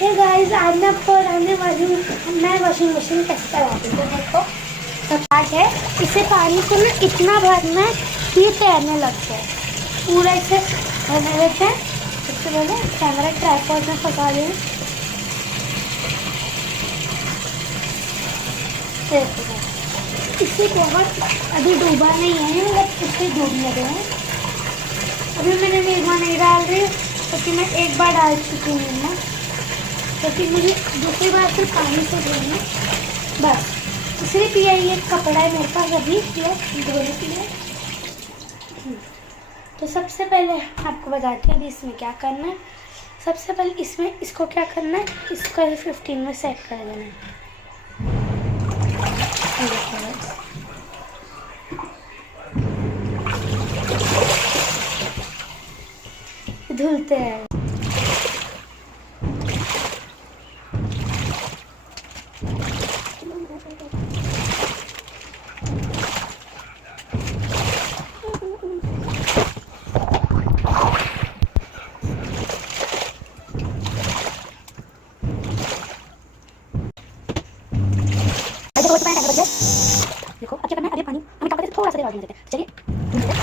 Hey guys, आज मैं आपको बताने वाली हूँ मैं वॉशिंग मशीन कैसे चलाती हूँ। देखो तो आज है, इसे पानी को ना इतना भरना है कि ये तैरने लग जाए। पूरा इसे भरने देते हैं। सबसे पहले कैमरा ट्राइपॉड में फंसा दें। इसे बहुत अभी डूबा नहीं है, मतलब इसे डूबने दें। अभी मैंने निरमा नहीं डाल रही क्योंकि मैं एक बार डाल चुकी हूँ निरमा, क्योंकि मुझे दूसरी बार फिर पानी से धोना बस इसलिए पिया। ये कपड़ा है मेरे पास अभी पिया धोने के लिए। तो सबसे पहले आपको बताते हैं अभी इसमें क्या करना है। सबसे पहले इसमें इसको क्या करना है, इसको 15 में सेट कर देना है। धुलते हैं। देखो अब क्या करना है, अभी पानी हमें कम करके थोड़ा सा देर देते हैं। चलिए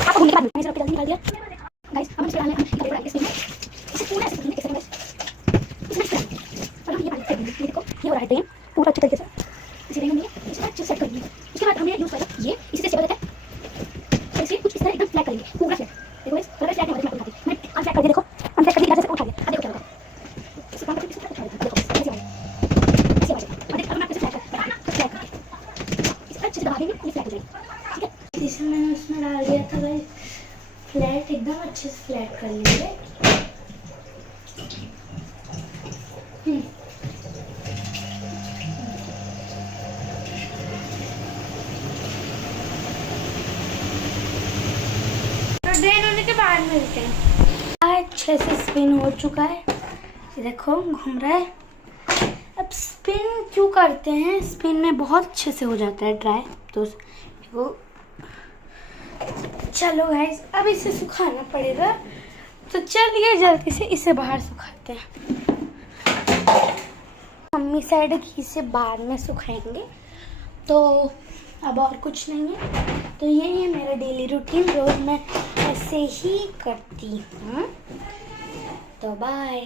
आपको घूमने के बाद मैंने सिर्फ जल्दी निकाल दिया गाइस। अब हम इसे डालने हैं इसमें, इसे पूरा ऐसे घूमने कैसे गाइस इसमें और हम ये पानी फेंक देंगे। ये देखो ये हो रहा है ड्रेन पूरा अच्छे तरीके से इसे ड्रेन में इसे अच्छे से सेट कर देंगे। उसके बाद हमें यूज करेंगे ये इसे स्टेबल रहता है। तो इसे कुछ इस तरह एकदम फ्लैट करेंगे, पूरा फ्लैट। देखो गाइस पूरा फ्लैट नहीं होता, मैं अनफ्लैट कर दिया। देखो अनफ्लैट कर दिया, इधर से उठा दिया। अब देखो क्या होगा, इसे काम करके इसे उठा दिया। देखो ऐसे आएगा, ऐसे आएगा। और अब मैं इसे फ्लैट करके इसे अच्छे से दबा देंगे, ये फ्लैट हो जाएगी। ठीक है, इसे मैंने उसमें डाल दिया था गाइस, फ्लैट एकदम अच्छे से फ्लैट कर लेंगे। तो ड्रेन होने के बाद मिलते हैं। अच्छे से स्पिन हो चुका है, ये देखो घूम रहा है। अब स्पिन क्यों करते हैं, स्पिन में बहुत अच्छे से हो जाता है ड्राई। तो वो चलो गाइस अब इसे सुखाना पड़ेगा, तो चलिए जल्दी से इसे बाहर सुखाते हैं। मम्मी साइड की इसे बाद में सुखाएंगे, तो अब और कुछ नहीं है। तो ये है मेरा डेली रूटीन, रोज मैं ऐसे ही करती हूँ। तो बाय।